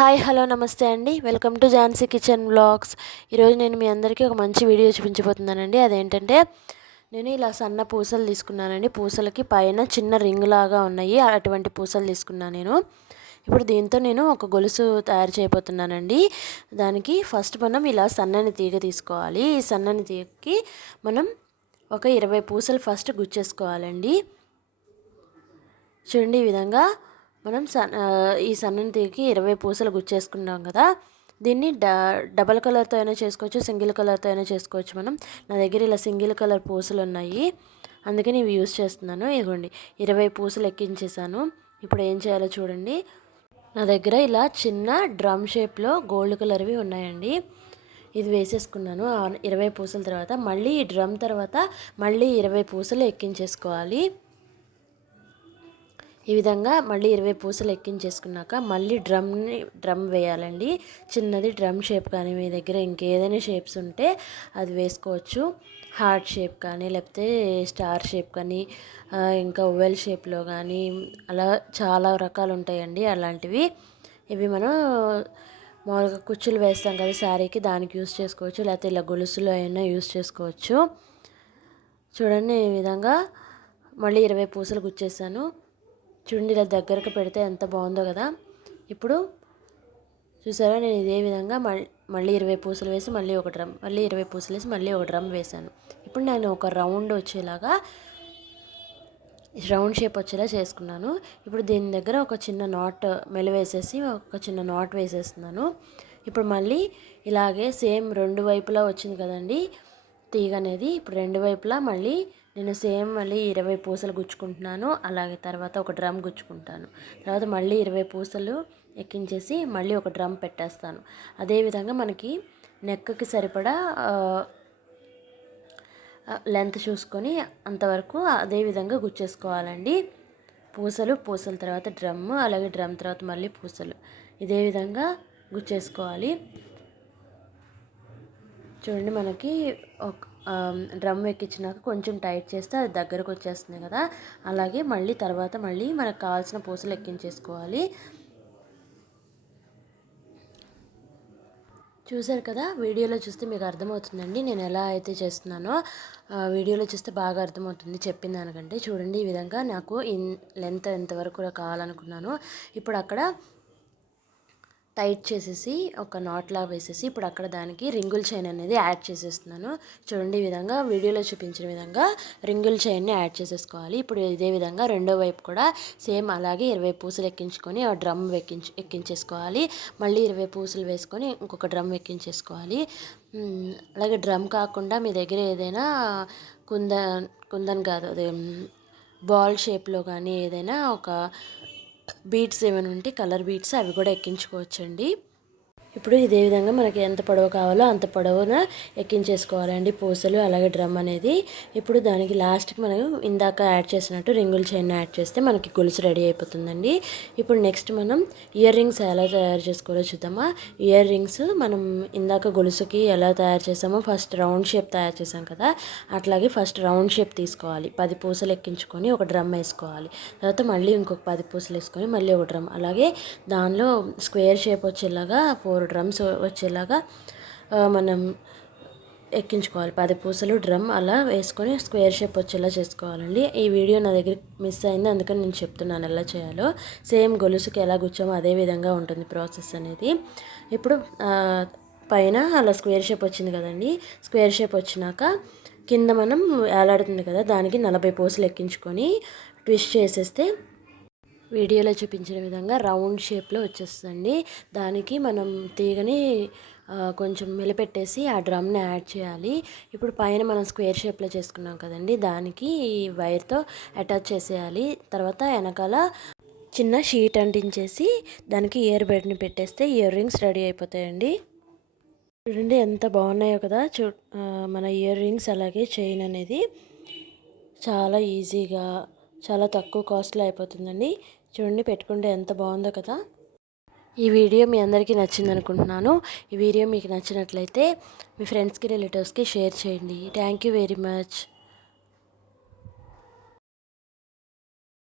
Hi hello నమస్తే అండి. Welcome to Jhansi kitchen vlogs. ఈరోజు నేను మీ అందరికీ ఒక మంచి వీడియో చూపించబోతున్నానండి. అదేంటంటే నేను ఇలా సన్న పూసలు తీసుకున్నానండి. పూసలకి పైన చిన్న రింగ్ లాగా ఉన్నాయి, అటువంటి పూసలు తీసుకున్నాను నేను. ఇప్పుడు దీంతో నేను ఒక గొలుసు తయారు చేయబోతున్నానండి. దానికి ఫస్ట్ మనం ఇలా సన్నని తీగ తీసుకోవాలి. ఈ సన్నని తీగకి మనం ఒక 20 పూసలు ఫస్ట్ గుచ్చేసుకోవాలండి. చూడండి, ఈ విధంగా మనం ఈ సన్నని తీగకి 20 పూసలు గుచ్చేసుకున్నాం కదా. దీన్ని డబల్ కలర్తో అయినా చేసుకోవచ్చు, సింగిల్ కలర్తో అయినా చేసుకోవచ్చు. నా దగ్గర ఇలా సింగిల్ కలర్ పూసలు ఉన్నాయి, అందుకని ఇవి యూస్ చేస్తున్నాను. ఇదిగోండి, 20 పూసలు ఎక్కించేసాను. ఇప్పుడు ఏం చేయాలో చూడండి. నా దగ్గర ఇలా చిన్న డ్రమ్ షేప్లో గోల్డ్ కలర్వి ఉన్నాయండి. ఇది వేసేసుకున్నాను. 20 పూసల తర్వాత మళ్ళీ ఈ డ్రమ్ తర్వాత మళ్ళీ 20 పూసలు ఎక్కించేసుకోవాలి. ఈ విధంగా మళ్ళీ 20 పూసలు ఎక్కించేసుకున్నాక మళ్ళీ డ్రమ్ వేయాలండి. చిన్నది డ్రమ్ షేప్ కానీ మీ దగ్గర ఇంకేదైనా షేప్స్ ఉంటే అది వేసుకోవచ్చు. హార్ట్ షేప్ కానీ, లేకపోతే స్టార్ షేప్ కానీ, ఇంకా ఓవెల్ షేప్లో కానీ, అలా చాలా రకాలు ఉంటాయండి అలాంటివి. ఇవి మనం మామూలుగా కుచ్చులు వేస్తాం కదా శారీకి, దానికి యూస్ చేసుకోవచ్చు, లేకపోతే ఇలా గొలుసులో అయినా యూస్ చేసుకోవచ్చు. చూడండి, ఈ విధంగా మళ్ళీ 20 పూసలు గుచ్చేసాను. చూడండి, ఇలా దగ్గరకు పెడితే ఎంత బాగుందో కదా. ఇప్పుడు చూసారా, నేను ఇదే విధంగా మళ్ళీ 20 పూసలు వేసి మళ్ళీ ఒక డ్రమ్, మళ్ళీ 20 పూసలు వేసి మళ్ళీ ఒక డ్రమ్ వేశాను. ఇప్పుడు నేను ఒక రౌండ్ వచ్చేలాగా, రౌండ్ షేప్ వచ్చేలా చేసుకున్నాను. ఇప్పుడు దీని దగ్గర ఒక చిన్న నాట్ మెలివేసేసి ఒక చిన్న నాట్ వేసేస్తున్నాను. ఇప్పుడు మళ్ళీ ఇలాగే సేమ్ రెండు వైపులా వచ్చింది కదండి తీగ అనేది. ఇప్పుడు రెండు వైపులా మళ్ళీ నేను మళ్ళీ 20 పూసలు గుచ్చుకుంటున్నాను. అలాగే తర్వాత ఒక డ్రమ్ గుచ్చుకుంటాను. తర్వాత మళ్ళీ 20 పూసలు ఎక్కించేసి మళ్ళీ ఒక డ్రమ్ పెట్టేస్తాను. అదేవిధంగా మనకి నెక్కి సరిపడా లెంత్ చూసుకొని అంతవరకు అదేవిధంగా గుచ్చేసుకోవాలండి. పూసల తర్వాత డ్రమ్, అలాగే డ్రమ్ తర్వాత మళ్ళీ పూసలు, ఇదే విధంగా గుచ్చేసుకోవాలి. చూడండి, మనకి ఒక డ్రమ్ ఎక్కించినాక కొంచెం టైట్ చేస్తే అది దగ్గరకు వచ్చేస్తుంది కదా. అలాగే మళ్ళీ తర్వాత మళ్ళీ మనకు కావాల్సిన పూసలు ఎక్కించేసుకోవాలి. చూసారు కదా, వీడియోలో చూస్తే మీకు అర్థమవుతుందండి నేను ఎలా అయితే చేస్తున్నానో. వీడియోలో చూస్తే బాగా అర్థమవుతుంది చెప్పిన దానికంటే. చూడండి, ఈ విధంగా నాకు లెంత్ ఎంతవరకు కావాలనుకున్నాను ఇప్పుడు అక్కడ టైట్ చేసేసి ఒక నాట్లా వేసేసి ఇప్పుడు అక్కడ దానికి రింగుల్ చైన్ అనేది యాడ్ చేసేస్తున్నాను. చూడండి, ఈ విధంగా వీడియోలో చూపించిన విధంగా రింగుల్ చైన్ని యాడ్ చేసేసుకోవాలి. ఇప్పుడు ఇదే విధంగా రెండో వైపు కూడా సేమ్ అలాగే 20 పూసలు ఎక్కించుకొని ఆ డ్రమ్ ఎక్కించేసుకోవాలి. మళ్ళీ 20 పూసలు వేసుకొని ఇంకొక డ్రమ్ ఎక్కించేసుకోవాలి. అలాగే డ్రమ్ కాకుండా మీ దగ్గర ఏదైనా కుందన్ కాదు, అదే బాల్ షేప్లో కానీ ఏదైనా ఒక బీడ్స్ ఏమైనా ఉంటే కలర్ బీడ్స్ అవి కూడా ఎక్కించుకోవచ్చండి. ఇప్పుడు ఇదే విధంగా మనకి ఎంత పొడవు కావాలో అంత పొడవున ఎక్కించేసుకోవాలండి పూసలు, అలాగే డ్రమ్ అనేది. ఇప్పుడు దానికి లాస్ట్కి మనం ఇందాక యాడ్ చేసినట్టు రింగుల చైన్ యాడ్ చేస్తే మనకి గొలుసు రెడీ అయిపోతుందండి. ఇప్పుడు నెక్స్ట్ మనం ఇయర్ రింగ్స్ ఎలా తయారు చేసుకోవాలో చూద్దామా. ఇయర్ రింగ్స్ మనం ఇందాక గొలుసుకి ఎలా తయారు చేసామో ఫస్ట్ రౌండ్ షేప్ తయారు చేసాం కదా, అట్లాగే ఫస్ట్ రౌండ్ షేప్ తీసుకోవాలి. 10 పూసలు ఎక్కించుకొని ఒక డ్రమ్ వేసుకోవాలి. తర్వాత మళ్ళీ ఇంకొక 10 పూసలు వేసుకొని మళ్ళీ ఒక డ్రమ్, అలాగే దానిలో స్క్వేర్ షేప్ వచ్చేలాగా 4 డ్రమ్స్ వచ్చేలాగా మనం ఎక్కించుకోవాలి. 10 పూసలు డ్రమ్ అలా వేసుకొని స్క్వేర్ షేప్ వచ్చేలా చేసుకోవాలండి. ఈ వీడియో నా దగ్గర మిస్ అయింది, అందుకని నేను చెప్తున్నాను ఎలా చేయాలో. సేమ్ గొలుసుకి ఎలా గుచ్చామో అదే విధంగా ఉంటుంది ప్రాసెస్ అనేది. ఇప్పుడు పైన అలా స్క్వేర్ షేప్ వచ్చింది కదండి. స్క్వేర్ షేప్ వచ్చినాక కింద మనం వేలాడుతుంది కదా, దానికి 40 పూసలు ఎక్కించుకొని ట్విస్ట్ చేసేస్తే వీడియోలో చూపించిన విధంగా రౌండ్ షేప్లో వచ్చేస్తుంది. దానికి మనం తీగని కొంచెం మెలిపెట్టేసి ఆ డ్రమ్ని యాడ్ చేయాలి. ఇప్పుడు పైన మనం స్క్వేర్ షేప్లో చేసుకున్నాం కదండి, దానికి వైర్తో అటాచ్ చేసేయాలి. తర్వాత వెనకాల చిన్న షీట్ అంటించేసి దానికి ఇయర్ బెడ్ని పెట్టేస్తే ఇయర్ రింగ్స్ రెడీ అయిపోతాయండి. చూడండి ఎంత బాగున్నాయో కదా. మన ఇయర్ రింగ్స్ అలాగే చైన్ అనేది చాలా ఈజీగా చాలా తక్కువ కాస్ట్లో అయిపోతుందండి. చూడండి, పెట్టుకుంటే ఎంత బాగుందో కదా. ఈ వీడియో మీ అందరికీ నచ్చింది అనుకుంటున్నాను. ఈ వీడియో మీకు నచ్చినట్లయితే మీ ఫ్రెండ్స్కి రిలేటివ్స్కి షేర్ చేయండి. Thank you very much.